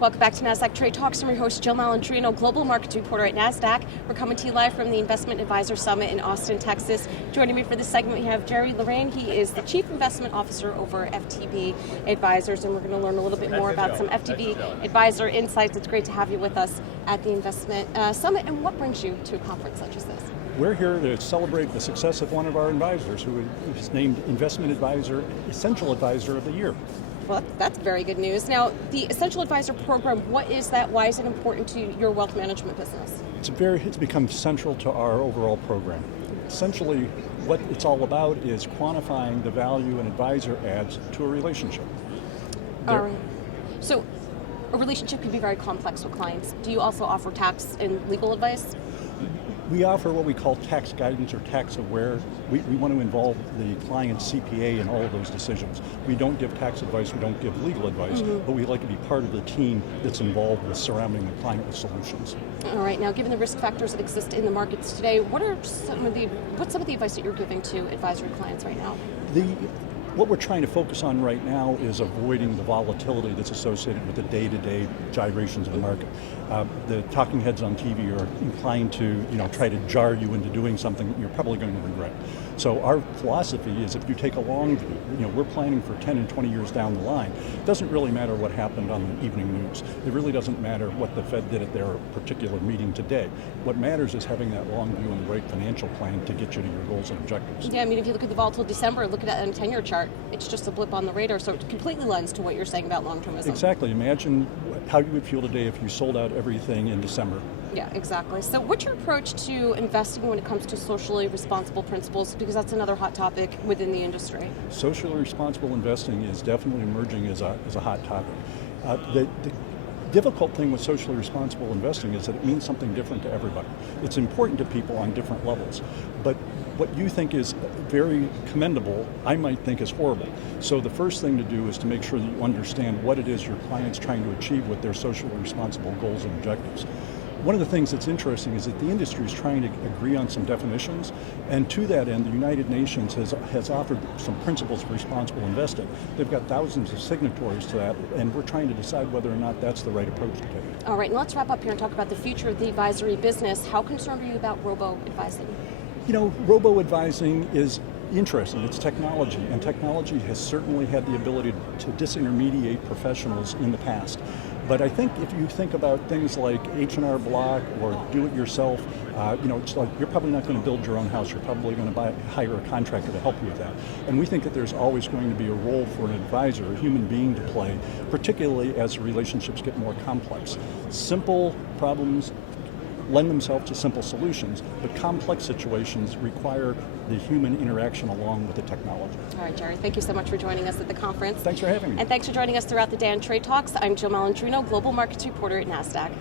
Welcome back to Nasdaq Trade Talks. I'm your host, Jill Malandrino, Global Markets Reporter at Nasdaq. We're coming to you live from the Investment Advisor Summit in Austin, Texas. Joining me for this segment, we have Jerry Lorraine. He is the Chief Investment Officer over FTB Advisors, and we're going to learn a little bit more about some FTB Advisor Insights. It's great to have you with us at the Investment Summit. And what brings you to a conference such as this? We're here to celebrate the success of one of our advisors who is named Investment Advisor, Essential Advisor of the Year. Well, that's very good news. Now, the Essential Advisor Program, what is that? Why is it important to your wealth management business? It's become central to our overall program. Essentially, what it's all about is quantifying the value an advisor adds to a relationship. All right. So, a relationship can be very complex with clients. Do you also offer tax and legal advice? We offer what we call tax guidance or tax aware. We want to involve the client's CPA in all of those decisions. We don't give tax advice, we don't give legal advice, but we like to be part of the team that's involved with surrounding the client with solutions. All right, now given the risk factors that exist in the markets today, what's some of the advice that you're giving to advisory clients right now? What we're trying to focus on right now is avoiding the volatility that's associated with the day-to-day gyrations of the market. The talking heads on TV are inclined to, try to jar you into doing something you're probably going to regret. So our philosophy is if you take a long view, we're planning for 10 and 20 years down the line. It doesn't really matter what happened on the evening news. It really doesn't matter what the Fed did at their particular meeting today. What matters is having that long view and the right financial plan to get you to your goals and objectives. Yeah, if you look at the volatile December, look at that on a 10-year chart, it's just a blip on the radar, so it completely lends to what you're saying about long-termism. Exactly. Imagine how you would feel today if you sold out everything in December. Yeah, exactly. So what's your approach to investing when it comes to socially responsible principles? Because that's another hot topic within the industry. Socially responsible investing is definitely emerging as a hot topic. The difficult thing with socially responsible investing is that it means something different to everybody. It's important to people on different levels, but what you think is very commendable, I might think is horrible. So the first thing to do is to make sure that you understand what it is your client's trying to achieve with their socially responsible goals and objectives. One of the things that's interesting is that the industry is trying to agree on some definitions, and to that end, the United Nations has offered some principles for responsible investing. They've got thousands of signatories to that, and we're trying to decide whether or not that's the right approach to take. All right, and let's wrap up here and talk about the future of the advisory business. How concerned are you about robo-advising? Robo-advising is interesting. It's technology, and technology has certainly had the ability to disintermediate professionals in the past. But I think if you think about things like H&R Block or do-it-yourself, it's like you're probably not going to build your own house. You're probably going to hire a contractor to help you with that. And we think that there's always going to be a role for an advisor, a human being to play, particularly as relationships get more complex. Simple problems lend themselves to simple solutions, but complex situations require the human interaction along with the technology. All right, Jerry, thank you so much for joining us at the conference. Thanks for having me. And thanks for joining us throughout the day on Trade Talks. I'm Jill Malandrino, Global Markets Reporter at Nasdaq.